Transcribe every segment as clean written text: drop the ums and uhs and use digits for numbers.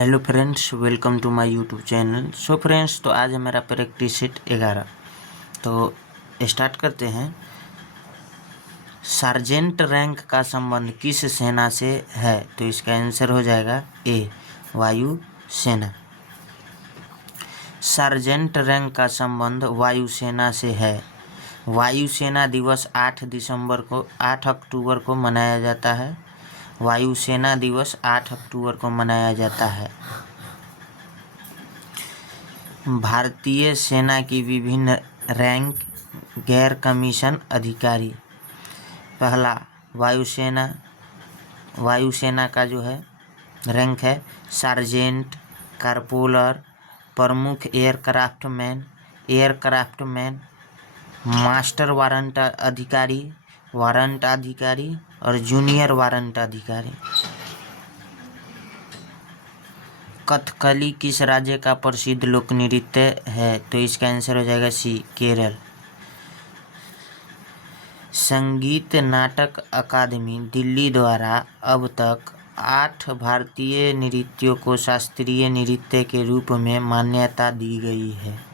Hello friends, welcome to my YouTube channel. So friends, तो आज है मेरा प्रैक्टिस सेट 11। तो स्टार्ट करते हैं। सार्जेंट रैंक का संबंध किस सेना से है? तो इसका आंसर हो जाएगा ए, वायु सेना। सार्जेंट रैंक का संबंध वायुसेना से है। वायुसेना दिवस 8 अक्टूबर को मनाया जाता है। वायुसेना दिवस 8 अक्टूबर को मनाया जाता है। भारतीय सेना की विभिन्न रैंक। गैर कमीशन अधिकारी। पहला, वायुसेना का जो है रैंक है सार्जेंट, कारपोलर, प्रमुख एयरक्राफ्टमैन, मास्टर वारंट अधिकारी और जूनियर वारंट अधिकारी। कथकली किस राज्य का प्रसिद्ध लोक नृत्य है? तो इसका आंसर हो जाएगा सी, केरल। संगीत नाटक अकादमी दिल्ली द्वारा अब तक 8 भारतीय नृत्यों को शास्त्रीय नृत्य के रूप में मान्यता दी गई है।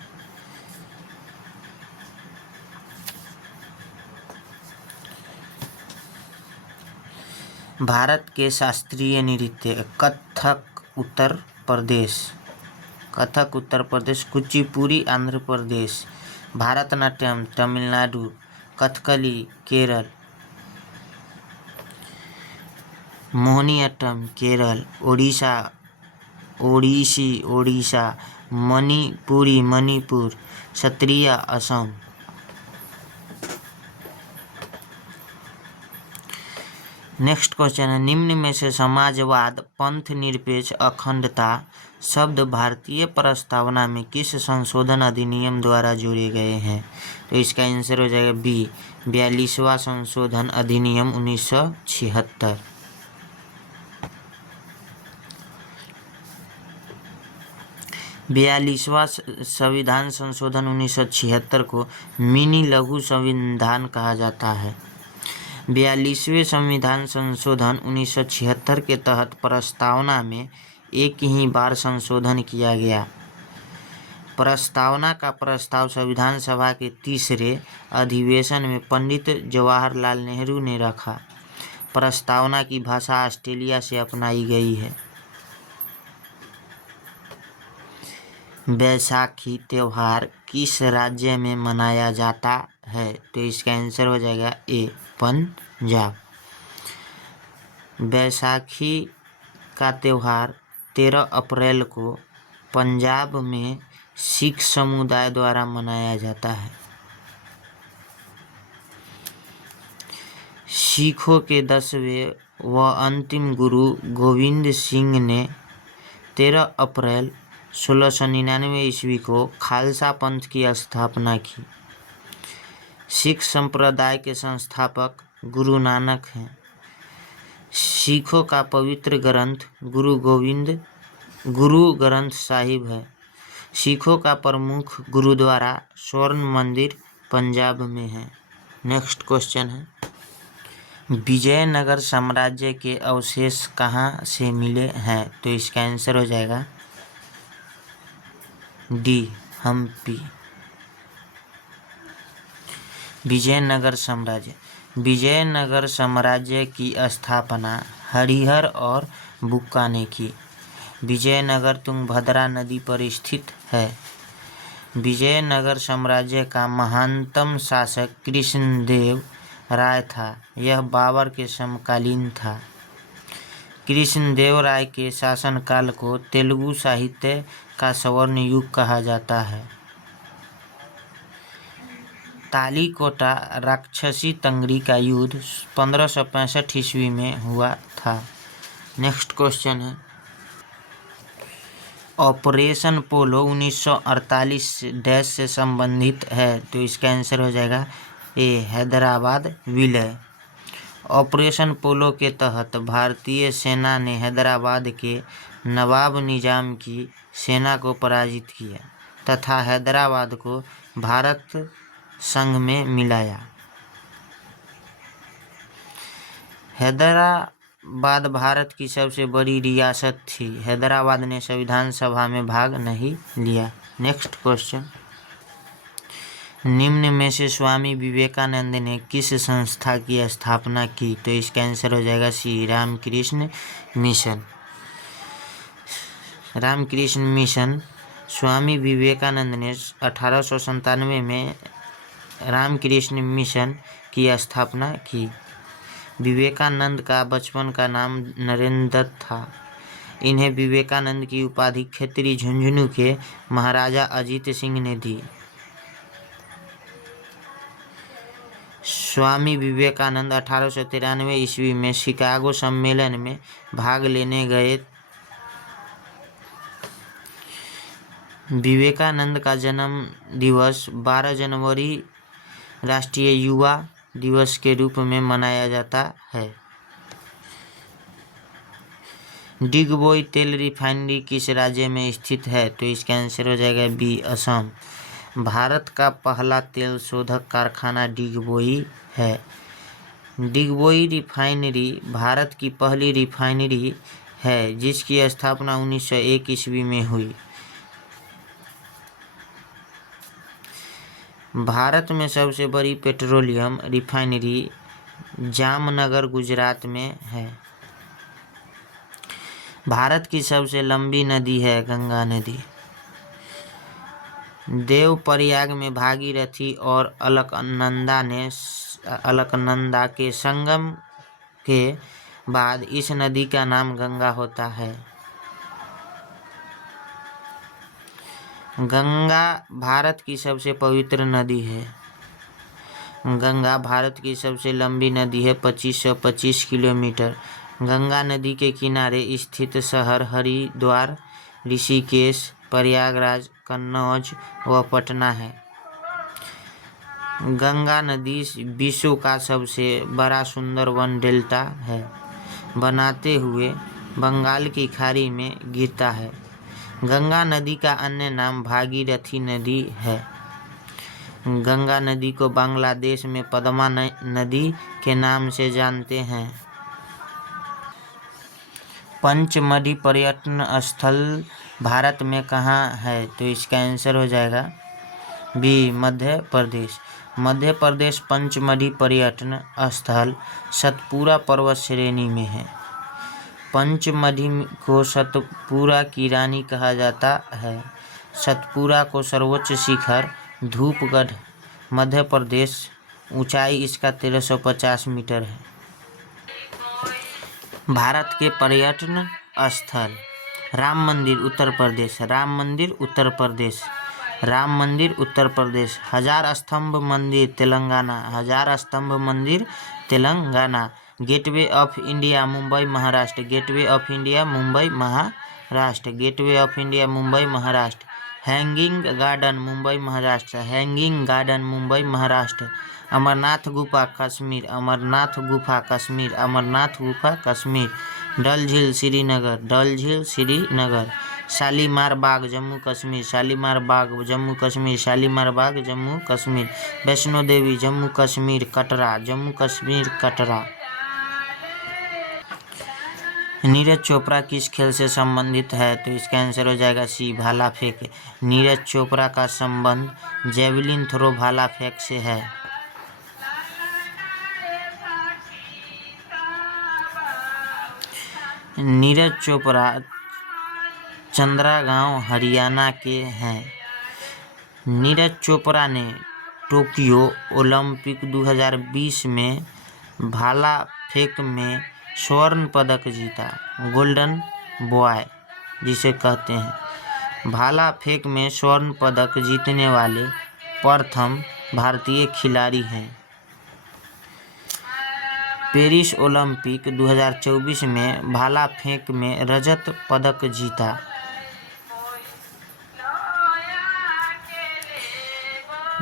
भारत के शास्त्रीय नृत्य कथक उत्तर प्रदेश, कुचिपुड़ी आंध्र प्रदेश, भारतनाट्यम तमिलनाडु, कथकली केरल, मोहिनीअट्टम केरल, ओडिशा, मणिपुरी मणिपुर, सत्रिया असम। नेक्स्ट क्वेश्चन है, निम्न में से समाजवाद, पंथ निरपेक्ष, अखंडता शब्द भारतीय प्रस्तावना में किस संशोधन अधिनियम द्वारा जोड़े गए हैं? तो इसका आंसर हो जाएगा बी, 42वां संशोधन अधिनियम 1976। 42वां संविधान संशोधन 1976 को मिनी लघु संविधान कहा जाता है। 42वें संविधान संशोधन 1976 के तहत प्रस्तावना में एक ही बार संशोधन किया गया। प्रस्तावना का प्रस्ताव संविधान सभा के तीसरे अधिवेशन में पंडित जवाहरलाल नेहरू ने रखा। प्रस्तावना की भाषा ऑस्ट्रेलिया से अपनाई गई है। बैसाखी त्योहार किस राज्य में मनाया जाता है? तो इसका आंसर हो जाएगा ए, पंजाब। बैसाखी का त्यौहार 13 अप्रैल को पंजाब में सिख समुदाय द्वारा मनाया जाता है। सिखों के 10वें व अंतिम गुरु गोविंद सिंह ने 13 अप्रैल 1699 ईस्वी को खालसा पंथ की स्थापना की। सिख संप्रदाय के संस्थापक गुरु नानक हैं। सिखों का पवित्र ग्रंथ गुरु ग्रंथ साहिब है। सिखों का प्रमुख गुरुद्वारा स्वर्ण मंदिर पंजाब में है। नेक्स्ट क्वेश्चन है, विजयनगर साम्राज्य के अवशेष कहाँ से मिले हैं? तो इसका आंसर हो जाएगा डी, हम्पी। विजयनगर साम्राज्य की स्थापना हरिहर और बुक्का ने की। विजयनगर तुंगभद्रा नदी पर स्थित है। विजयनगर साम्राज्य का महानतम शासक कृष्णदेव राय था। यह बाबर के समकालीन था। कृष्णदेव राय के शासनकाल को तेलुगु साहित्य का स्वर्ण युग कहा जाता है। तालीकोटा राक्षसी तंगरी का युद्ध 1565 ईस्वी में हुआ था। नेक्स्ट क्वेश्चन है, ऑपरेशन पोलो 1948 से संबंधित है। तो इसका आंसर हो जाएगा ए, हैदराबाद विलय। ऑपरेशन पोलो के तहत भारतीय सेना ने हैदराबाद के नवाब निजाम की सेना को पराजित किया तथा हैदराबाद को भारत संघ में मिलाया। हैदराबाद भारत की सबसे बड़ी रियासत थी। हैदराबाद ने संविधान सभा में भाग नहीं लिया। नेक्स्ट क्वेश्चन, निम्न में से स्वामी विवेकानंद ने किस संस्था की स्थापना की? तो इसका आंसर हो जाएगा सी, रामकृष्ण मिशन। रामकृष्ण मिशन। स्वामी विवेकानंद ने 1897 में रामकृष्ण मिशन की स्थापना की। विवेकानंद का बचपन का नाम नरेंद्र था। इन्हें विवेकानंद की उपाधि क्षेत्रीय झुंझुनू के महाराजा अजीत सिंह ने दी। स्वामी विवेकानंद 1893 ईस्वी में शिकागो सम्मेलन में भाग लेने गए। विवेकानंद का जन्म दिवस 12 जनवरी राष्ट्रीय युवा दिवस के रूप में मनाया जाता है। डिगबोई तेल रिफाइनरी किस राज्य में स्थित है? तो इसका आंसर हो जाएगा बी, असम। भारत का पहला तेल शोधक कारखाना डिगबोई है। डिगबोई रिफाइनरी भारत की पहली रिफाइनरी है जिसकी स्थापना 1901 ईस्वी में हुई। भारत में सबसे बड़ी पेट्रोलियम रिफाइनरी जामनगर गुजरात में है। भारत की सबसे लंबी नदी है गंगा नदी। देवप्रयाग में भागीरथी और अलकनंदा के संगम के बाद इस नदी का नाम गंगा होता है। गंगा भारत की सबसे पवित्र नदी है। गंगा भारत की सबसे लंबी नदी है, 2525 किलोमीटर। गंगा नदी के किनारे स्थित शहर हरिद्वार, ऋषिकेश, प्रयागराज, कन्नौज व पटना है। गंगा नदी विश्व का सबसे बड़ा सुंदर वन डेल्टा है, बनाते हुए बंगाल की खाड़ी में गिरता है। गंगा नदी का अन्य नाम भागीरथी नदी है। गंगा नदी को बांग्लादेश में पद्मा नदी के नाम से जानते हैं। पंचमढ़ी पर्यटन स्थल भारत में कहाँ है? तो इसका आंसर हो जाएगा बी, मध्य प्रदेश। मध्य प्रदेश पंचमढ़ी पर्यटन स्थल सतपुरा पर्वत श्रेणी में है। पंचमढ़ी को सतपुरा की रानी कहा जाता है। सतपुरा को सर्वोच्च शिखर धूपगढ़, मध्य प्रदेश। ऊंचाई इसका 1350 मीटर है। भारत के पर्यटन स्थल राम मंदिर उत्तर प्रदेश। राम मंदिर उत्तर प्रदेश। राम मंदिर उत्तर प्रदेश। हजार स्तंभ मंदिर तेलंगाना। हजार स्तंभ मंदिर Telangana. Gateway of India Mumbai Maharashtra. Gateway of India Mumbai Maharashtra. Gateway of India Mumbai Maharashtra. Hanging garden Mumbai Maharashtra. Hanging garden Mumbai Maharashtra. Amarnath गुफा कश्मीर। अमरनाथ गुफा कश्मीर। अमरनाथ गुफा कश्मीर। डल झील श्रीनगर। डल झील श्रीनगर। शालीमार बाग जम्मू कश्मीर। शालीमार बाग जम्मू कश्मीर। शालीमार बाग जम्मू कश्मीर। वैष्णो देवी जम्मू कश्मीर कटरा। जम्मू कश्मीर कटरा। नीरज चोपड़ा किस खेल से संबंधित है? तो इसका आंसर हो जाएगा सी, भाला फेंक। नीरज चोपड़ा का संबंध जेवलिन थ्रो भाला फेंक से है। नीरज चोपड़ा चंद्रागांव हरियाणा के हैं। नीरज चोपड़ा ने टोक्यो ओलंपिक 2020 में भाला फेंक में स्वर्ण पदक जीता। गोल्डन बॉय जिसे कहते हैं। भाला फेंक में स्वर्ण पदक जीतने वाले प्रथम भारतीय खिलाड़ी हैं। पेरिस ओलंपिक 2024 में भाला फेंक में रजत पदक जीता।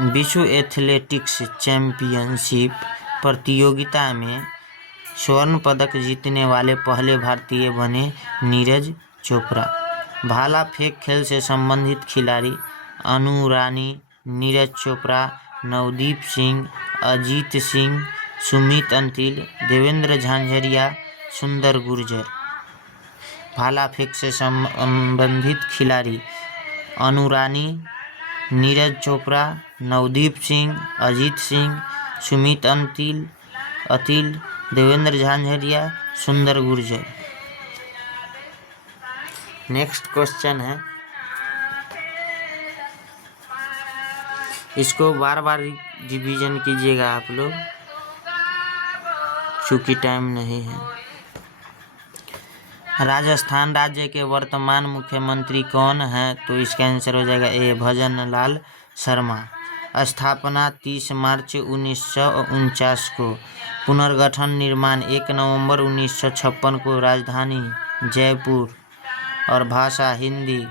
विश्व एथलेटिक्स चैंपियनशिप प्रतियोगिता में स्वर्ण पदक जीतने वाले पहले भारतीय बने नीरज चोपड़ा। भाला फेंक खेल से संबंधित खिलाड़ी अनु रानी, नीरज चोपड़ा, नवदीप सिंह, अजीत सिंह, सुमित अंतिल, देवेंद्र झांझरिया, सुंदर गुर्जर। भाला फेंक से संबंधित खिलाड़ी अनु रानी, नीरज चोपड़ा, नवदीप सिंह, अजीत सिंह, सुमित अतिल, देवेंद्र झांझरिया, सुंदर गुर्जर। नेक्स्ट क्वेश्चन है, इसको बार बार रिवीजन कीजिएगा आप लोग, चूंकि टाइम नहीं है। राजस्थान राज्य के वर्तमान मुख्यमंत्री कौन हैं? तो इसका आंसर हो जाएगा ए, भजन लाल शर्मा। स्थापना 30 मार्च 1949 को। पुनर्गठन निर्माण 1 नवंबर 1956 को। राजधानी जयपुर और भाषा हिंदी।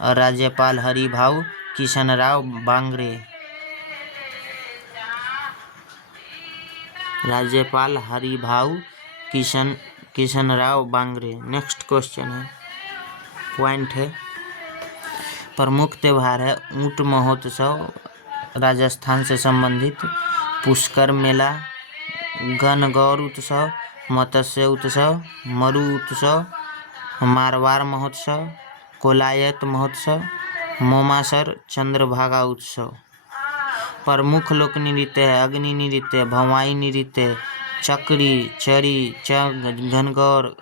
और राज्यपाल हरिभाऊ किशनराव बांगरे। राज्यपाल हरिभाऊ किशनराव बांगरे। नेक्स्ट क्वेश्चन है, पॉइंट है, प्रमुख त्यौहार है ऊंट महोत्सव राजस्थान से संबंधित, पुष्कर मेला, गणगौर उत्सव, मत्स्य उत्सव, मरु उत्सव, मारवाड़ महोत्सव, कोलायत महोत्सव, मोमासर चंद्रभागा उत्सव। प्रमुख लोक नृत्य है अग्नि नृत्य, भवाई नृत्य, चक्री, चरी, घनगौर,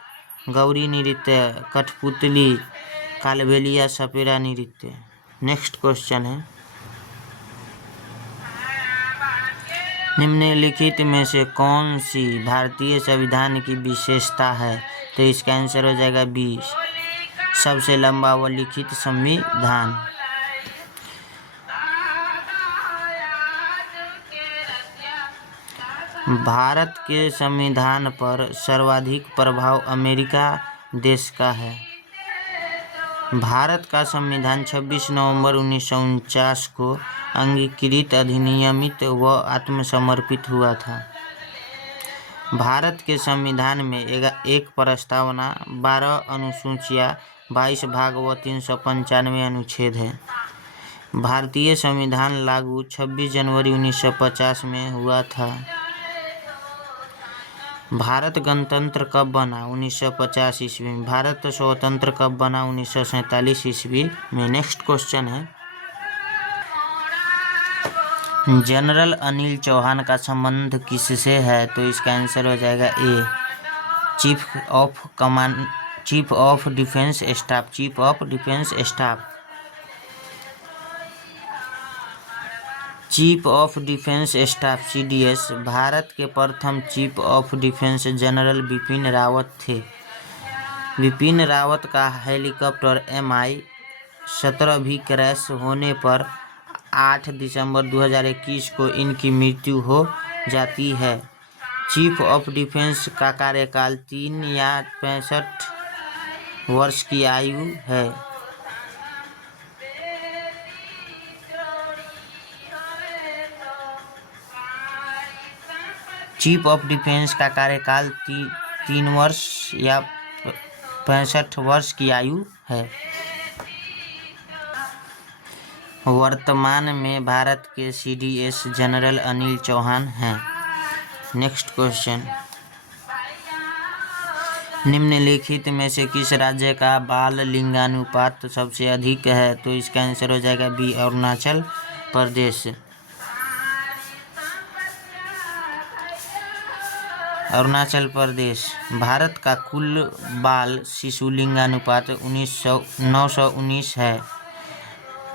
गौरी नृत्य, कठपुतली, कालबेलिया, सपेरा नृत्य। नेक्स्ट क्वेश्चन है, निम्नलिखित में से कौन सी भारतीय संविधान की विशेषता है? तो इसका आंसर हो जाएगा बी, सबसे लंबा व लिखित संविधान। भारत के संविधान पर सर्वाधिक प्रभाव अमेरिका देश का है। भारत का संविधान 26 नवंबर 1949 को अंगीकृत, अधिनियमित व आत्मसमर्पित हुआ था। भारत के संविधान में एक प्रस्तावना, 12 अनुसूचियां, 22 भाग व 395 अनुच्छेद है। भारतीय संविधान लागू 26 जनवरी 1950 में हुआ था। भारत गणतंत्र कब बना? 1950 ईस्वी में। भारत स्वतंत्र कब बना? 1947 ईस्वी में। नेक्स्ट क्वेश्चन है, जनरल अनिल चौहान का संबंध किससे है? तो इसका आंसर हो जाएगा A, chief of defence staff. Chief of defence staff. Chief of defence staff CDS Bharat के प्रथम chief of defence general Bipin Rawat थे। बिपिन रावत का हेलीकॉप्टर MI-17 भी क्रैश होने पर 8 दिसंबर 2021 को इनकी मृत्यु हो जाती है। चीफ ऑफ डिफेंस का कार्यकाल 3 या 65 वर्ष की आयु है। चीफ ऑफ डिफेंस का कार्यकाल 3 वर्ष या 65 वर्ष की आयु है। वर्तमान में भारत के CDS जनरल अनिल चौहान हैं। नेक्स्ट क्वेश्चन, निम्नलिखित में से किस राज्य का बाल लिंगानुपात सबसे अधिक है? तो इसका आंसर हो जाएगा बी, अरुणाचल प्रदेश। अरुणाचल प्रदेश। भारत का कुल बाल शिशु लिंगानुपात 919 है।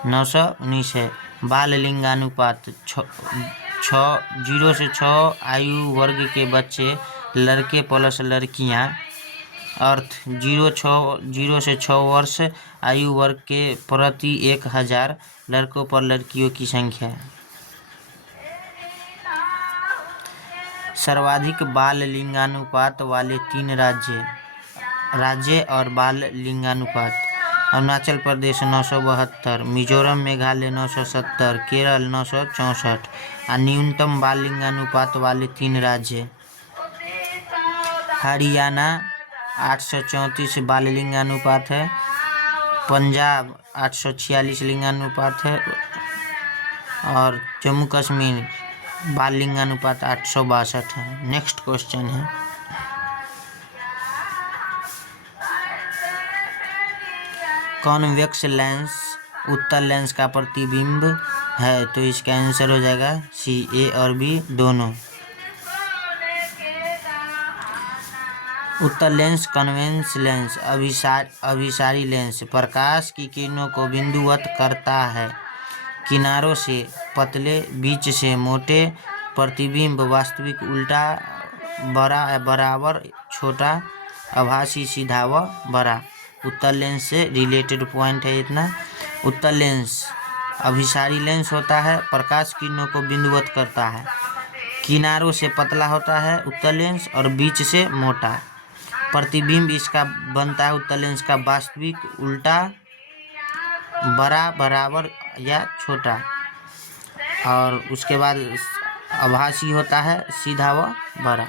919 है। बाल लिंगानुपात 0 से 6 आयु वर्ग के बच्चे लड़के प्लस लड़कियां, अर्थ 0 से 6 वर्ष आयु वर्ग के प्रति 1000 लड़कों पर लड़कियों की संख्या है। सर्वाधिक बाल लिंगानुपात वाले 3 राज्य और बाल लिंगानुपात: अरुणाचल प्रदेश 972, मिजोरम मेघालय 970, केरल 964। और न्यूनतम बाल लिंगानुपात वाले 3 राज्य: हरियाणा 834 बाल लिंगानुपात है, पंजाब 846 लिंगानुपात है, और जम्मू कश्मीर बाल लिंगानुपात 862 है। नेक्स्ट क्वेश्चन है, कॉन्वेक्स लेंस उत्तल लेंस का प्रतिबिंब है, तो इसका आंसर हो जाएगा सी, ए और बी दोनों। उत्तल लेंस कॉन्वेक्स लेंस अभिसारी लेंस प्रकाश की किरणों को बिंदुवत करता है, किनारों से पतले, बीच से मोटे। प्रतिबिंब वास्तविक उल्टा, बराबर, छोटा, आभासी, सीधा व बड़ा। उत्तल लेंस से रिलेटेड पॉइंट है इतना। उत्तल लेंस अभिसारी लेंस होता है, प्रकाश किरणों को बिंदुवत करता है, किनारों से पतला होता है उत्तल लेंस और बीच से मोटा। प्रतिबिंब इसका बनता है उत्तल लेंस का वास्तविक उल्टा, बड़ा, बराबर या छोटा। और उसके बाद आभासी होता है, सीधा व बड़ा।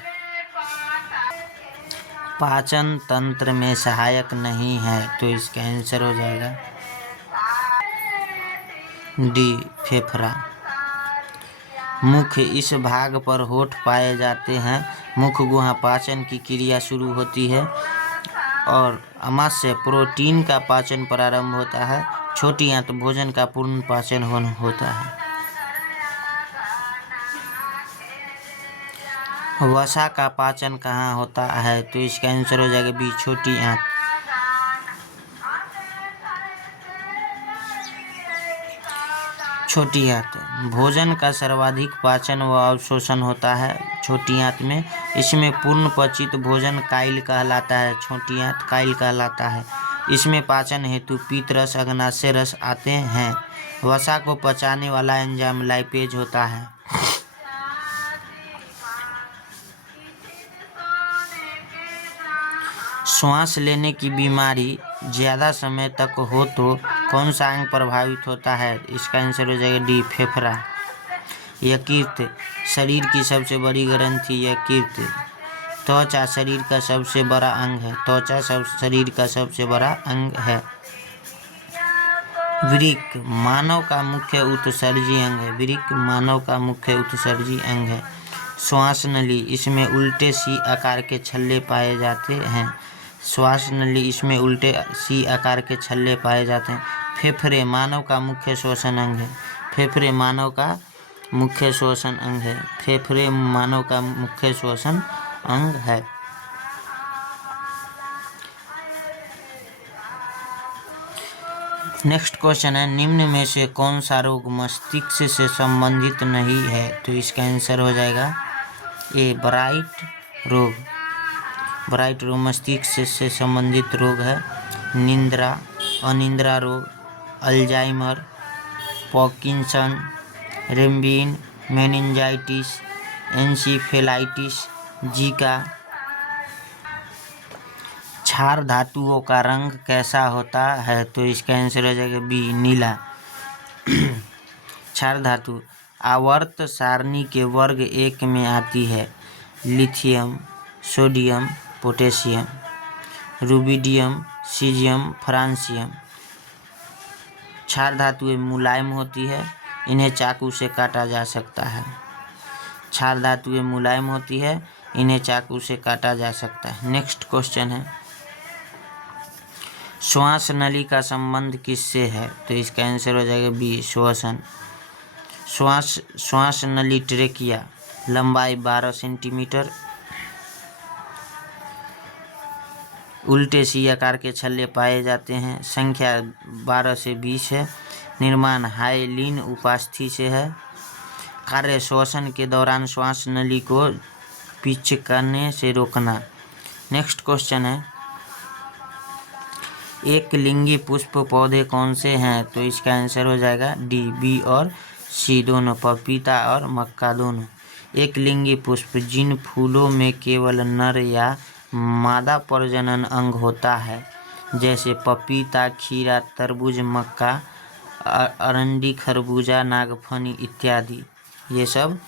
पाचन तंत्र में सहायक नहीं है, तो इसका आंसर हो जाएगा डी, फेफड़ा। मुख इस भाग पर होठ पाए जाते हैं। मुख गुहा पाचन की क्रिया शुरू होती है और आमाशय प्रोटीन का पाचन प्रारंभ होता है। छोटी आंत भोजन का पूर्ण पाचन होता है। वसा का पाचन कहाँ होता है, तो इसका आंसर हो जाएगा बी, छोटी आंत। छोटी आंत भोजन का सर्वाधिक पाचन व अवशोषण होता है छोटी आंत में। इसमें पूर्ण पचित भोजन काइल कहलाता है, छोटी आंत काइल कहलाता है। इसमें पाचन हेतु पीत रस, अग्नाशय रस आते हैं। वसा को पचाने वाला एंजाइम लाइपेज होता है। श्वास लेने की बीमारी ज़्यादा समय तक हो तो कौन सा अंग प्रभावित होता है, इसका आंसर हो जाएगा डी, फेफड़ा। यकृत शरीर की सबसे बड़ी ग्रंथि यकृत। त्वचा शरीर का सबसे बड़ा अंग है, त्वचा शरीर का सबसे बड़ा अंग है। वृक्क मानव का मुख्य उत्सर्जी अंग है, वृक्क मानव का मुख्य उत्सर्जी अंग है। श्वास नली इसमें उल्टे सी आकार के छल्ले पाए जाते हैं। श्वास नली इसमें उल्टे सी आकार के छल्ले पाए जाते हैं। फेफड़े मानव का मुख्य श्वसन अंग है, फेफड़े मानव का मुख्य श्वसन अंग है, फेफड़े मानव का मुख्य श्वसन अंग है। नेक्स्ट क्वेश्चन है, निम्न में से कौन सा रोग मस्तिष्क से संबंधित नहीं है, तो इसका आंसर हो जाएगा ए, ब्राइट रोग। ब्राइट रोग मस्तिष्क से संबंधित रोग है। निद्रा, अनिद्रा रोग, अल्जाइमर, पार्किंसन, रेम्बिन, मेनिंजाइटिस, एन्सीफेलाइटिस, जीका। क्षार धातुओं का रंग कैसा होता है, तो इसका आंसर हो जाएगा बी, नीला। क्षार धातु आवर्त सारणी के वर्ग 1 में आती है। Lithium, sodium, potassium, rubidium, caesium, francium. क्षार धातुएं मुलायम होती है, इन्हें चाकू से काटा जा सकता है। क्षार धातुएं मुलायम होती है, इन्हें चाकू से काटा जा सकता है। नेक्स्ट क्वेश्चन है, श्वास नली का संबंध किससे है, तो इसका आंसर हो जाएगा बी, श्वसन। श्वास नली ट्रेकिया, लंबाई 12 सेंटीमीटर, उल्टे सी आकार के छल्ले पाए जाते हैं। संख्या 12 से 20 है। निर्माण हाइलिन उपास्थि से है। कार्य श्वसन के दौरान श्वास नली को पिचकने से रोकना। नेक्स्ट क्वेश्चन है, एक लिंगी पुष्प पौधे कौन से हैं, तो इसका आंसर हो जाएगा डी, बी और सी दोनों, पपीता और मक्का दोनों। एक लिंगी पुष्प जिन फूलों में केवल नर या मादा प्रजनन अंग होता है, जैसे पपीता, खीरा, तरबूज, मक्का, अरंडी, खरबूजा, नागफनी इत्यादि, ये सब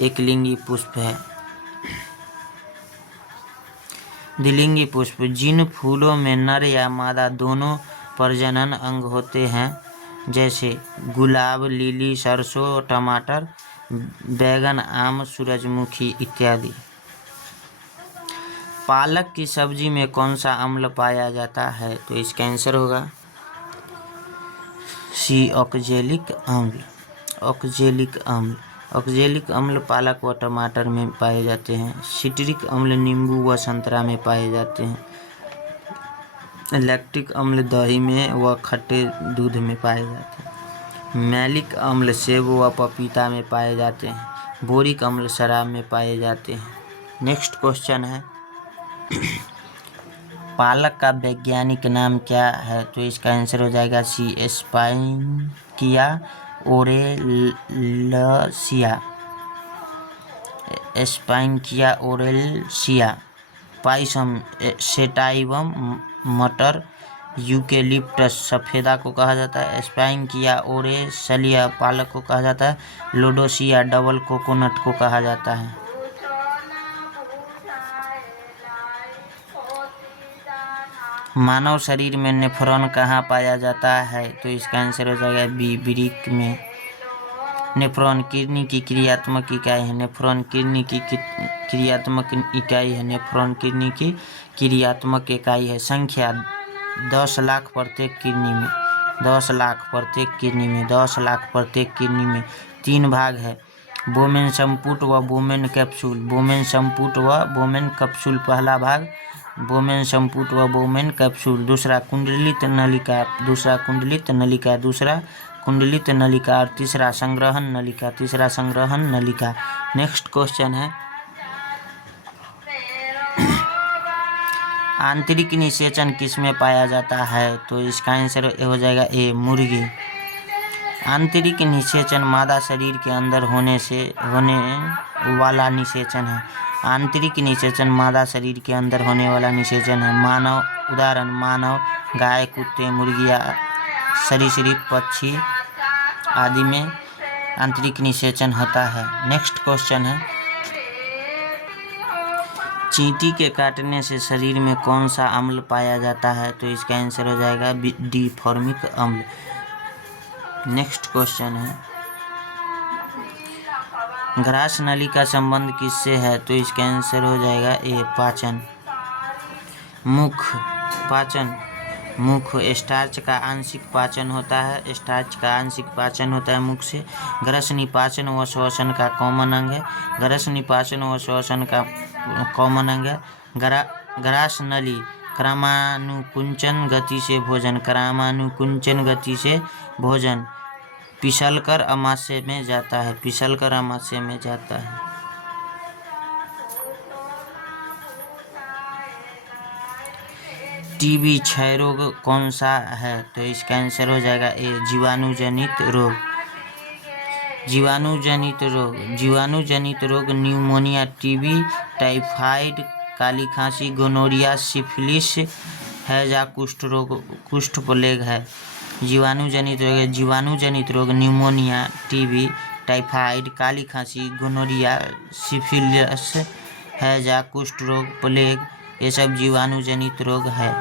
एक लिंगी पुष्प है। द्विलिंगी पुष्प जिन फूलों में नर या मादा दोनों प्रजनन अंग होते हैं, जैसे गुलाब, लिली, सरसों, टमाटर, बैगन, आम, सूरजमुखी इत्यादि। पालक की सब्जी में कौन सा अम्ल पाया जाता है, तो इसका आंसर होगा सी ऑक्जेलिक अम्ल। ऑक्जेलिक अम्ल, ऑक्जेलिक अम्ल पालक व टमाटर में पाए जाते हैं। सिट्रिक अम्ल नींबू व संतरा में पाए जाते हैं। लैक्टिक अम्ल दही में व खट्टे दूध में पाए जाते हैं। मैलिक अम्ल सेब व पपीता में पाए जाते हैं। बोरिक अम्ल शराब में पाए जाते हैं। नेक्स्ट क्वेश्चन है पालक का वैज्ञानिक नाम क्या है? तो इसका आंसर हो जाएगा सी एस्पाइनकिया ओरेलसिया। एस्पाइनकिया ओरेलसिया। पाइसम सेटाइवम मटर यूकेलिप्टस सफ़ेदा को कहा जाता है। एस्पाइनकिया ओरेसलिया पालक को कहा जाता है। लोडोसिया डबल कोकोनट को कहा जाता है। मानव शरीर में नेफ्रॉन कहाँ पाया जाता है? तो इसका आंसर हो जाएगा बी वृक्क में। नेफ्रॉन किडनी की क्रियात्मक इकाई है। नेफ्रॉन किडनी की क्रियात्मक इकाई है। नेफ्रॉन किडनी की क्रियात्मक इकाई है। संख्या 10 लाख प्रत्येक किडनी में। 10 लाख प्रत्येक किडनी में। 10 लाख प्रत्येक किडनी में। 3 भाग है, बोमेन संपुट व बोमेन कैप्सूल। बोमेन संपुट व बोमेन कैप्सूल पहला भाग, बोमेन संपुट व बोमेन कैप्सूल। दूसरा कुंडलित नलिका, दूसरा कुंडलित नलिका, दूसरा कुंडलित नलिका और तीसरा संग्रहण नलिका, तीसरा संग्रहण नलिका। नेक्स्ट क्वेश्चन है आंतरिक निषेचन किसमें पाया जाता है? तो इसका आंसर हो जाएगा ए मुर्गी। आंतरिक निषेचन मादा शरीर के अंदर होने वाला निषेचन है। आंतरिक निषेचन मादा शरीर के अंदर होने वाला निषेचन है। मानव, उदाहरण मानव, गाय, कुत्ते, मुर्गियाँ, सरीसृप, पक्षी आदि में आंतरिक निषेचन होता है। नेक्स्ट क्वेश्चन है चींटी के काटने से शरीर में कौन सा अम्ल पाया जाता है? तो इसका आंसर हो जाएगा डी फॉर्मिक अम्ल। नेक्स्ट क्वेश्चन है ग्रास नली का संबंध किससे है? तो इसका आंसर हो जाएगा ए पाचन। मुख, पाचन, मुख स्टार्च का आंशिक पाचन होता है। स्टार्च का आंशिक पाचन होता है मुख से। ग्रसनी पाचन व श्वसन का कॉमन अंग है। ग्रसनी पाचन व श्वसन का कॉमन अंग है। ग्रास नली क्रमानुकुंचन गति से भोजन, क्रमानुकुंचन गति से भोजन पिसलकर अमाशय में जाता है, पिसलकर अमाशय में जाता है। टीबी क्षय रोग कौन सा है? तो इसका आंसर हो जाएगा ए जीवाणुजनित रोग। जीवाणुजनित रोग, जीवाणुजनित रोग न्यूमोनिया, टीबी, टाइफाइड, काली खांसी, गोनोरिया, सिफिलिस, हैजा, कुष्ठ रोग, कुष्ठ प्लेग है। जीवाणुजनित रोग, जीवाणुजनित रोग न्यूमोनिया, टीबी, टाइफाइड, काली खांसी, गोनोरिया, सिफिलिस, हैजा, कुष्ठ रोग, प्लेग, ये सब जीवाणुजनित रोग है।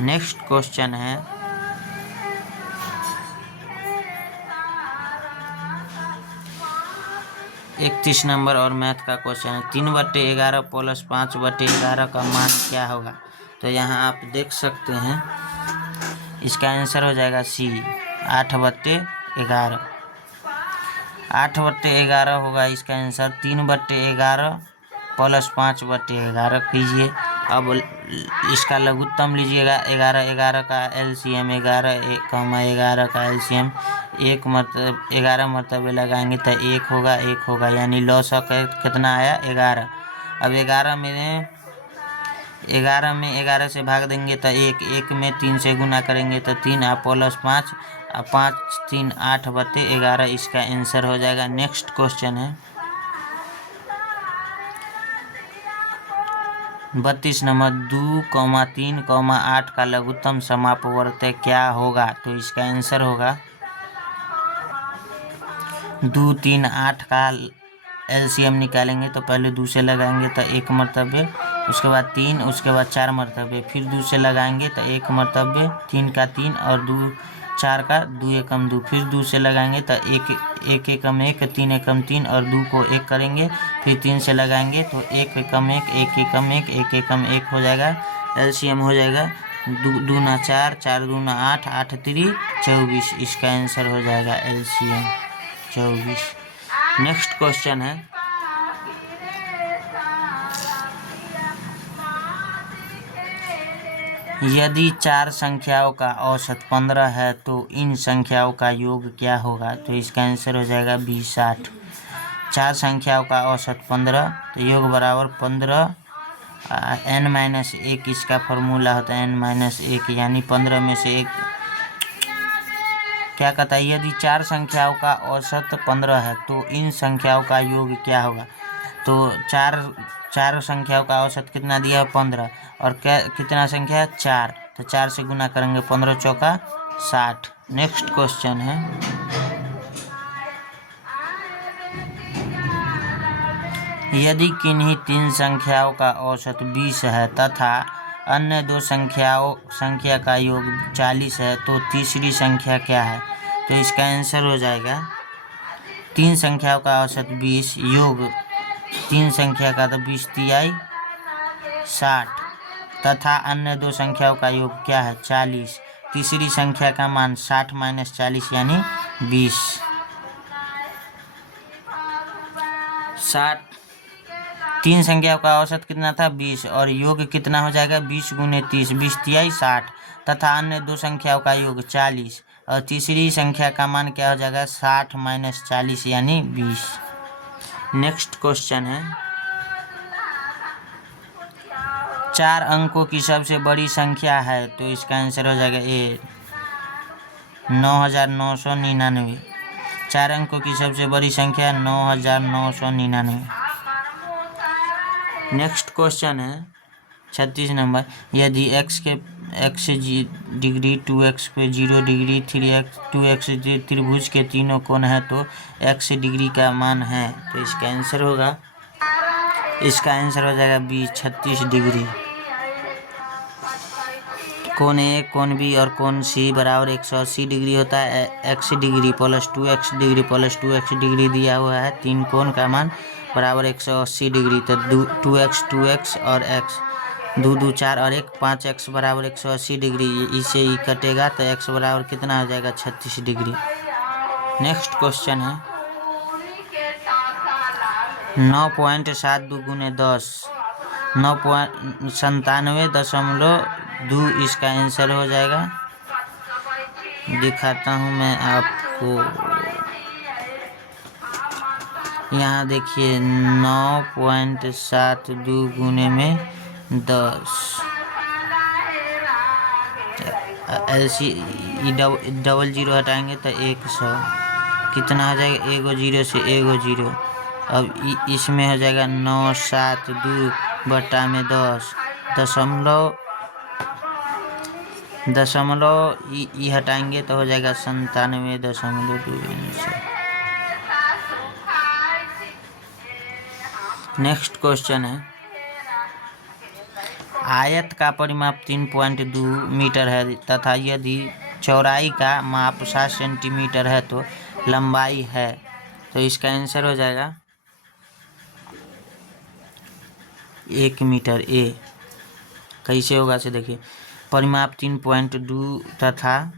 नेक्स्ट क्वेश्चन है 31 नंबर और मैथ का क्वेश्चन है 3/11 प्लस 5/11 का मान क्या होगा? तो यहाँ आप देख सकते हैं इसका आंसर हो जाएगा सी 8/11। 8/11 होगा इसका आंसर। 3/11 प्लस 5/11 कीजिए। अब इसका लघुत्तम लीजिएगा 11 का एलसीएम, 11 का एलसीएम 11 मरतबे लगाएंगे तो 1 होगा, यानी लॉसक कितना आया 11। अब 11 में 11 से भाग देंगे तो 1 में 3 से गुना करेंगे तो 3 प्लस 5 5 3 8/11 इसका आंसर हो जाएगा। नेक्स्ट क्वेश्चन है 32 नंबर 2,3,8 का लघुत्तम समापवर्त क्या होगा? तो इसका आंसर होगा 2, 3, 8 का एलसीएम निकालेंगे तो पहले 2 से लगाएंगे तो 1 मरतबे, उसके बाद 3, उसके बाद 4 मरतबे, फिर 2 से लगाएंगे तो 1 मरतबे, 3 का 3 और 2 4 का 2 एकम 2, फिर 2 से लगाएंगे तो 1 एकम 1, 3 एकम 3 और 2 को 1 करेंगे, फिर 3 से लगाएंगे तो 1 एकम 1, 1 एकम 1, 1 एकम 1 हो जाएगा, एलसीएम हो जाएगा दूना 4, 4 दूना 8, 8 3 24। इसका आंसर हो जाएगा LCM 24। नेक्स्ट क्वेश्चन है, यदि 4 संख्याओं का औसत 15 है तो इन संख्याओं का योग क्या होगा? तो इसका आंसर हो जाएगा 20 60। 4 संख्याओं का औसत 15 तो योग बराबर 15 n-1 इसका फॉर्मूला होता है n-1, यानी 15 में से 1 क्या कहता है, यदि 4 संख्याओं का औसत 15 है तो इन संख्याओं का योग क्या होगा? तो चार संख्याओं का औसत कितना दिया है 15, और क्या कितना संख्या है 4, तो 4 से गुना करेंगे 15 चौका 60। नेक्स्ट क्वेश्चन है, यदि किन्हीं 3 संख्याओं का औसत 20 है तथा अन्य 2 संख्या का योग 40 है तो तीसरी संख्या क्या है? तो इसका आंसर हो जाएगा 3 संख्याओं का औसत 20 योग 3 संख्या का तो 20 तिहाई 60 तथा अन्य 2 संख्याओं का योग क्या है 40। तीसरी संख्या का मान 60 - 40 यानी 20। 60 3 संख्याओं का औसत कितना था 20 और योग कितना हो जाएगा 20 गुने 30, 20 तिहाई 60 तथा अन्य 2 संख्याओं का योग 40 और तीसरी संख्या का मान क्या हो जाएगा 60 - 40 यानी 20। नेक्स्ट क्वेश्चन है, 4 अंकों की सबसे बड़ी संख्या है तो इसका आंसर हो जाएगा ए 9999। 4 अंकों की सबसे बड़ी संख्या 9999। नेक्स्ट क्वेश्चन है 36 नंबर, यदि x डिग्री 2x पे 0 डिग्री 3x 2x त्रिभुज के तीनों कोण है तो x डिग्री का मान है, तो इसका आंसर हो जाएगा बी 36 डिग्री। कोण ए कोण बी और कोण सी बराबर 180 डिग्री होता है। x degree plus 2x degree plus 2x degree दिया हुआ है, 3 कोण का मान बराबर 180 डिग्री। तो 2x और x 2 2 4 और 1 5x बराबर 180 डिग्री, इसे ही कटेगा तो x बराबर कितना हो जाएगा 36 डिग्री। नेक्स्ट क्वेश्चन है 9.72 गुने 10 9.97.2 इसका आंसर हो जाएगा। दिखाता हूँ मैं आपको, यहाँ देखिए 9.72 गुने में 10 LC डबल जीरो हटाएंगे तो 100 कितना हो जाएगा, एगो जीरो से एगो जीरो। अब इसमें हो जाएगा 972 बटा में 10 दशमलव ई हटाएंगे तो हो जाएगा 97.2। नेक्स्ट क्वेश्चन है, आयत का परिमाप 3.2 मीटर है तथा यदि चौड़ाई का माप 7 सेंटीमीटर है तो लंबाई है, तो इसका आंसर हो जाएगा 1 मीटर। ए कैसे होगा से देखिए, परिमाप 3.2 तथा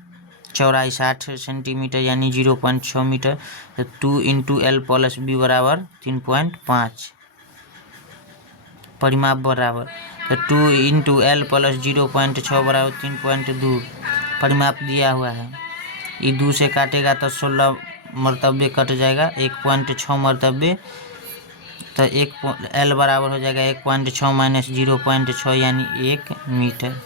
चौड़ाई 60 सेंटीमीटर यानी 0.6 मीटर, तो 2 × L + B बराबर 3.5 परिमाप बराबर, तो 2 × L + 0.6 बराबर 3.2 परिमाप दिया हुआ है। ये 2 से काटेगा तो 16 मरतबे कट जाएगा, 1.6 मरतबे, तो L बराबर हो जाएगा 1.6 - 0.6 यानी 1 मीटर।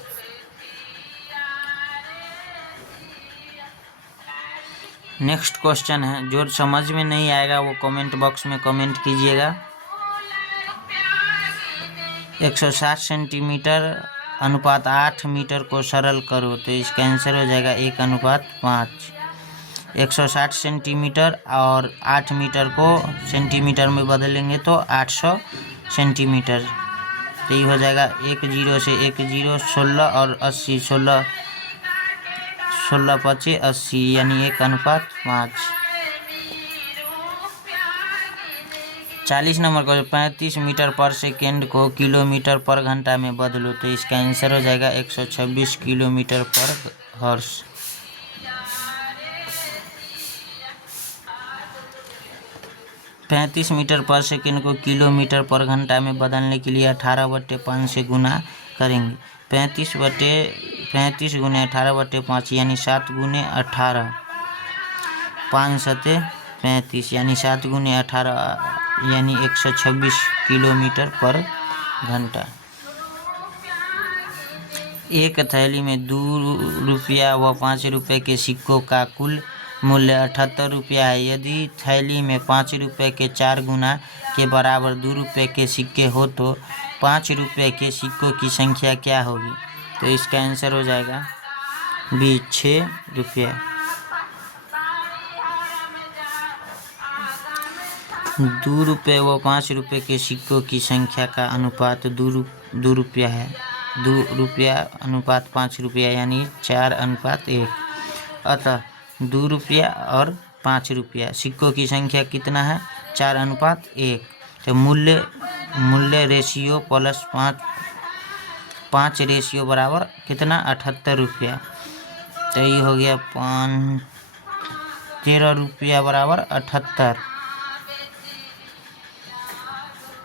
नेक्स्ट क्वेश्चन है, जो समझ में नहीं आएगा वो कमेंट बॉक्स में कमेंट कीजिएगा। 160 सेंटीमीटर अनुपात 8 मीटर को सरल करो, तो इसका आंसर हो जाएगा 1:5। 160 सेंटीमीटर और 8 मीटर को सेंटीमीटर में बदलेंगे तो 800 सेंटीमीटर, तो ये हो जाएगा 1 0 से 1 0 16 और 80 16 5 80 यानी 1:5। 40 नंबर को 35 मीटर पर सेकेंड को किलोमीटर पर घंटा में बदलो, तो इसका आंसर हो जाएगा 126 किलोमीटर पर हॉर्स। 35 मीटर पर सेकेंड को किलोमीटर पर घंटा में बदलने के लिए 18/5 से गुना करेंगे। 35 गुने 18/5 यानी 7 गुने 18, 5 सते 35 यानी 7 गुने 18 यानी 126 किलोमीटर पर घंटा। एक थैली में 2 रुपया व 5 रुपये के सिक्कों का कुल मूल्य 78 रुपया है। यदि थैली में 5 रुपये के 4 गुना के बराबर 2 रुपये के सिक्के हो तो 5 रुपये के सिक्कों की संख्या क्या होगी? तो इसका आंसर हो जाएगा बी 6 रुपया। 2 रुपये व 5 रुपये के सिक्कों की संख्या का अनुपात 2 रुपया है। 2 रुपया अनुपात 5 रुपया यानी 4:1। अतः 2 रुपया और 5 रुपया सिक्कों की संख्या कितना है? 4:1। तो मूल्य रेशियो प्लस 5 रेशियो बराबर कितना? 78 रुपया। तो ये हो गया 13 रुपया बराबर 78।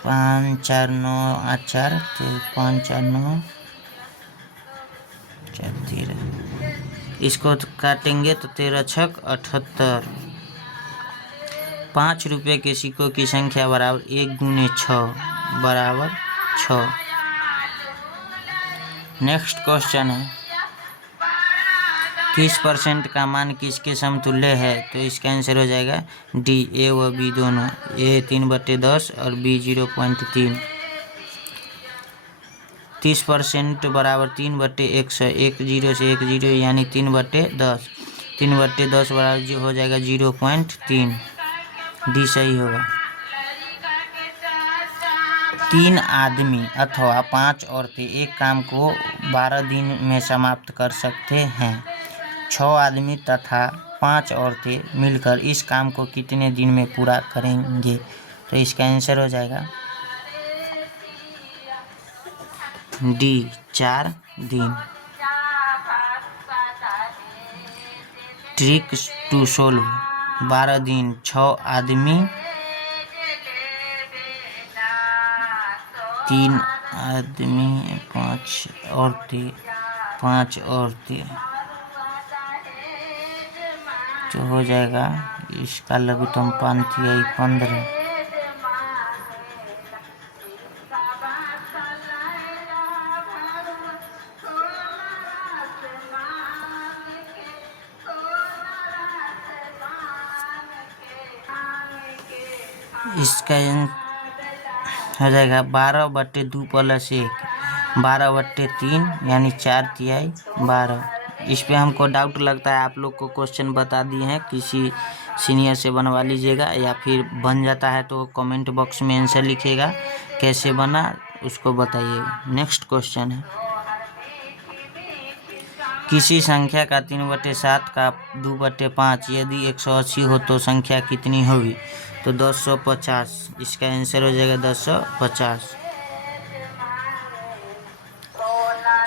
5 4 9 8 4 5 4 9 4 13। इसको काटेंगे तो 13 छक 78। 5 रुपये के सिक्कों की संख्या बराबर 1 गुने 6 बराबर 6। नेक्स्ट क्वेश्चन है 30% का मान किसके समतुल्य है? तो इसका आंसर हो जाएगा डी, ए व बी दोनों। ए 3/10 और बी 0.3। 30% बराबर 3/100। 1 0 से 1 0 यानी 3/10। 3/10 बराबर जो हो जाएगा 0.3। डी सही होगा। 3 आदमी अथवा 5 औरतें एक काम को 12 दिन में समाप्त कर सकते हैं। 6 आदमी तथा 5 औरतें मिलकर इस काम को कितने दिन में पूरा करेंगे? तो इसका आंसर हो जाएगा डी 4 दिन। ट्रिक टू सोल्व 12 दिन 6 आदमी 3 आदमी 5 औरतें तो हो जाएगा इसका लघुत्तम 15। इसका हो जाएगा 12/2 + 1 12/3 यानी 4/3 12। इस पे हमको डाउट लगता है, आप लोग को क्वेश्चन बता दिए हैं, किसी सीनियर से बनवा लीजिएगा या फिर बन जाता है तो कमेंट बॉक्स में आंसर लिखिएगा, कैसे बना उसको बताइएगा। नेक्स्ट क्वेश्चन है किसी संख्या का 3/7 का 2/5 यदि 180 हो तो संख्या कितनी होगी? तो 1050। इसका आंसर हो जाएगा 1050।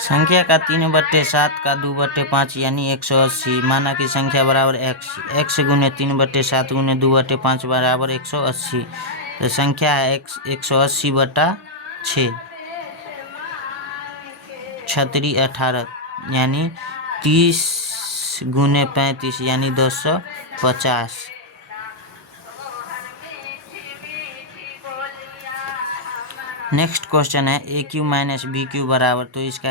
संख्या का 3/7 का 2/5 यानी 180 माना कि संख्या बराबर x गुने 3/7 गुने 2/5 बराबर 180। तो संख्या है 180/6 छतरी 18 यानी 30 गुने 35 यानी 1050। नेक्स्ट क्वेश्चन है A cube minus B cube बराबर, तो इसका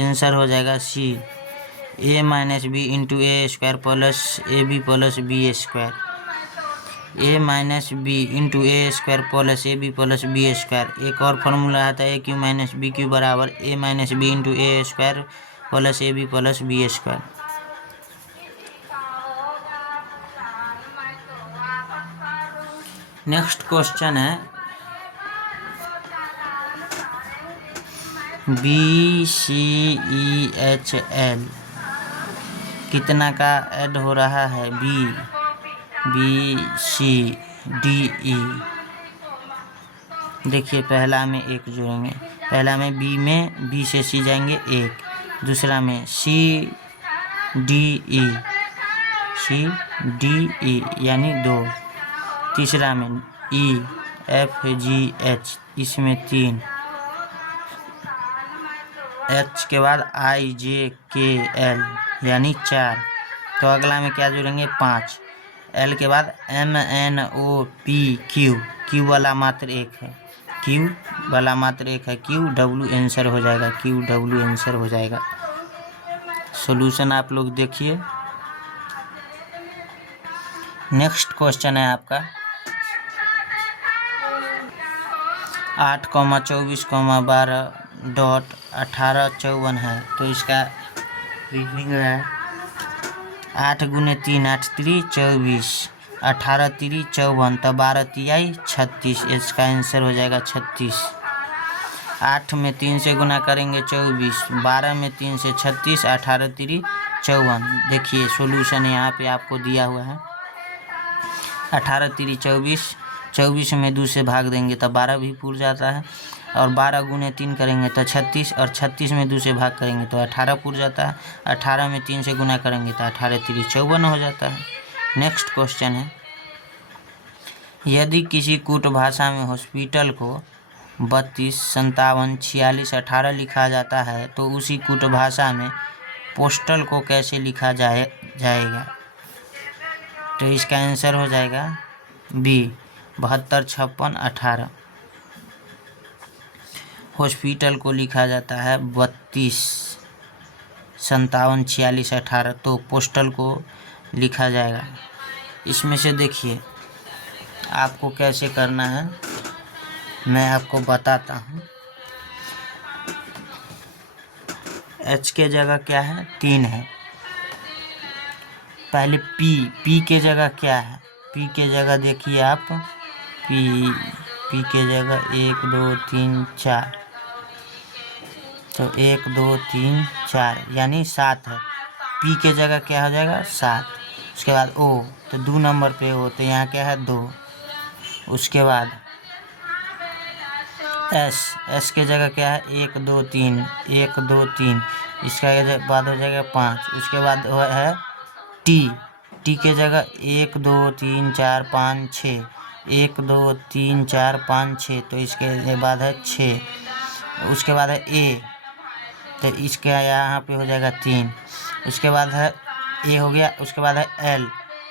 आंसर हो जाएगा C, A minus B into A square plus A B plus B square. A minus B into A square plus A B plus B square. एक और formula आता है A cube minus B cube बराबर A minus B into A square plus A B plus B square. Next question है BCEHL कितना का add हो रहा है? BCDE देखिए पहला में 1 जोड़ेंगे, पहला में बी से सी जाएंगे 1, दूसरा में सी डी ई यानी 2, तीसरा में ई एफ जी एच इसमें 3, एच के बाद आई जे के एल यानी 4, तो अगला में क्या जोड़ेंगे 5, एल के बाद M N O P Q वाला मात्र 1 है, क्यू डब्ल्यू आंसर हो जाएगा, सॉल्यूशन आप लोग देखिए। नेक्स्ट क्वेश्चन है आपका 8,24,12.1854 है, तो इसका रीजनिंग है 8 गुने 3 8 3 24, 18 3 54, तो 12 तिहाई 36, इसका आंसर हो जाएगा 36। 8 में 3 से गुना करेंगे 24, 12 में 3 से 36, 18 3 54। देखिए सॉल्यूशन यहाँ पे आपको दिया हुआ है, 18 3 24, 24 में 2 से भाग देंगे तो 12 भी पूर जाता है, और 12 गुने 3 करेंगे तो 36, और 36 में 2 से भाग करेंगे तो 18 पूर जाता है, 18 में 3 से गुना करेंगे तो 18 3 54 हो जाता है। नेक्स्ट क्वेश्चन है, यदि किसी कूट भाषा में हॉस्पिटल को 32 57 46 18 लिखा जाता है तो उसी कूट भाषा में पोस्टल को कैसे लिखा जाएगा, तो इसका आंसर हो जाएगा बी 72 56 18। हॉस्पिटल को लिखा जाता है 32 57 46 18, तो पोस्टल को लिखा जाएगा। इसमें से देखिए आपको कैसे करना है मैं आपको बताता हूँ। एच के जगह क्या है 3 है, पहले पी के जगह क्या है, पी के जगह देखिए आप, पी के जगह 1 2 3 4, तो 1 2 3 4 यानी 7 है, पी के जगह क्या हो जाएगा 7। उसके बाद ओ, तो 2 नंबर पे ओ, तो यहाँ क्या है 2। उसके बाद एस के जगह क्या है 1 2 3 1 2 3, इसका बाद हो जाएगा 5। उसके बाद है टी के जगह 1 2 3 4 5 6, 1 2 3 4 5 6, तो इसके बाद है 6। उसके बाद है ए, तो इसके यहाँ पे हो जाएगा 3। उसके बाद है ए हो गया, उसके बाद है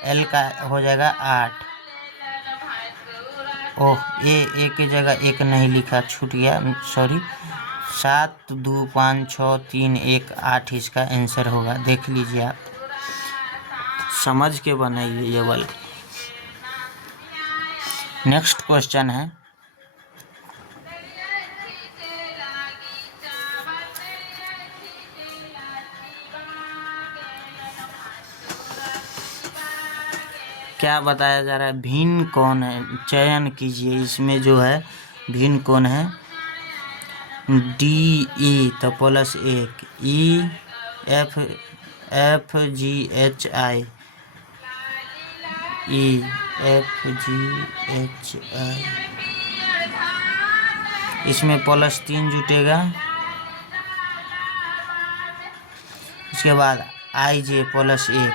एल का हो जाएगा 8। ओह ए की जगह 1 नहीं लिखा, छूट गया, सॉरी। 7 2 5 6 3 1 8 इसका आंसर होगा, देख लीजिए आप, समझ के बनाइए ये वाला। नेक्स्ट क्वेश्चन है क्या बताया जा रहा है, भिन्न कौन है, चयन कीजिए। इसमें जो है भिन्न कौन है, डी ई तो plus 1, E F G H I, E F G H I, इसमें प्लस 3 जुटेगा। उसके बाद आई जे प्लस 1,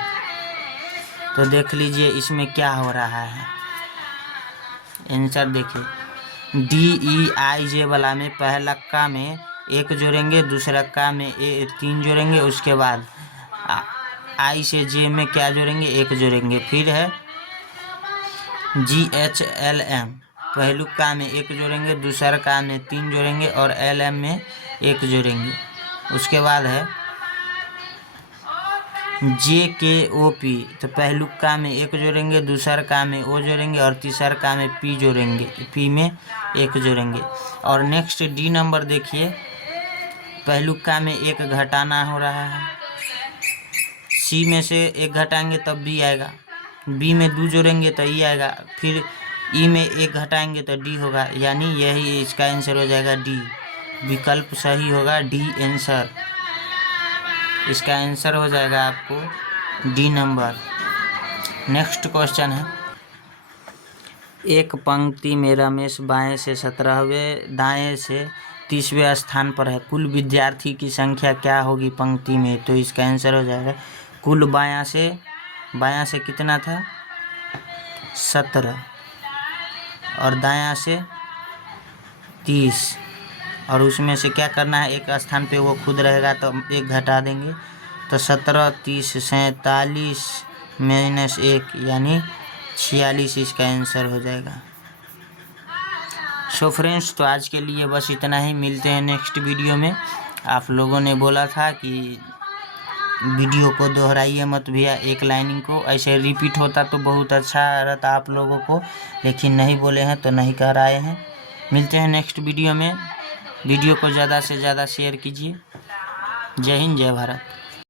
तो देख लीजिए इसमें क्या हो रहा है, आंसर देखिए डी ई आई जे वाला में पहला का में 1 जोड़ेंगे, दूसरा का में 3 जोड़ेंगे, उसके बाद आई से जे में क्या जोड़ेंगे 1 जोड़ेंगे। फिर है जी एच एल एम, पहलू का में 1 जोड़ेंगे, दूसरा का में 3 जोड़ेंगे, और एल एम में 1 जोड़ेंगे। उसके बाद है जे के ओ पी, तो पहलू का में 1 जोड़ेंगे, दूसरा का में ओ जोड़ेंगे, और तीसरा का में पी जोड़ेंगे, पी में 1 जोड़ेंगे। और नेक्स्ट डी नंबर देखिए, पहलू का में 1 घटाना हो रहा है, सी में से 1 घटाएंगे तब बी आएगा, बी में 2 जोड़ेंगे तो ई आएगा, फिर ई में 1 घटाएंगे तो डी होगा, यानी यही इसका आंसर हो जाएगा डी, विकल्प सही होगा डी आंसर। इसका आंसर हो जाएगा आपको डी नंबर। नेक्स्ट क्वेश्चन है एक पंक्ति में रमेश बाएं से 17वें दाएं से 30वें स्थान पर है। कुल विद्यार्थी की संख्या क्या होगी पंक्ति में? तो इसका आंसर हो जाएगा कुल बायां से कितना था 17 और दायां से 30 और उसमें से क्या करना है, एक स्थान पे वो खुद रहेगा तो एक घटा देंगे तो 17 30 47 माइनस 1 यानी 46 इसका आंसर हो जाएगा। सो फ्रेंड्स, तो आज के लिए बस इतना ही। मिलते हैं नेक्स्ट वीडियो में। आप लोगों ने बोला था कि वीडियो को दोहराइए मत भैया, एक लाइनिंग को ऐसे रिपीट होता तो बहुत अच्छा रहता आप लोगों को, लेकिन नहीं बोले हैं तो नहीं कर आए हैं। मिलते हैं नेक्स्ट वीडियो में। वीडियो को ज़्यादा से ज़्यादा शेयर कीजिए। जय हिंद, जय भारत।